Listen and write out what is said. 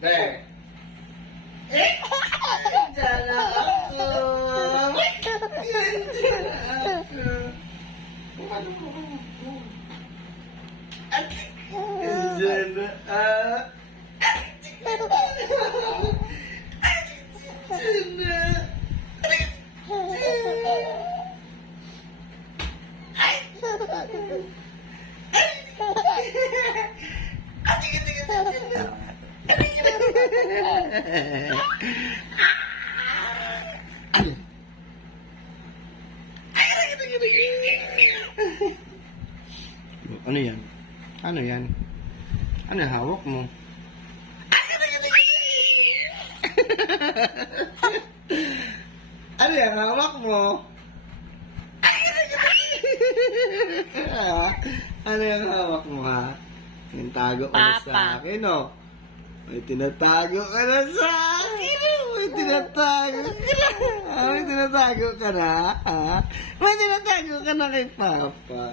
Be. Diyan na ako. Diyan na Ano yan? Ano yan? Ano yung hawak mo? Ano yung hawak mo? Ano yung hawak mo, ha? Yung tago ka na sa akin, oh. May tinatago ka na sa akin, oh. May tinatago ka na. May tinatago ka na, ha? May tinatago ka na kay Papa.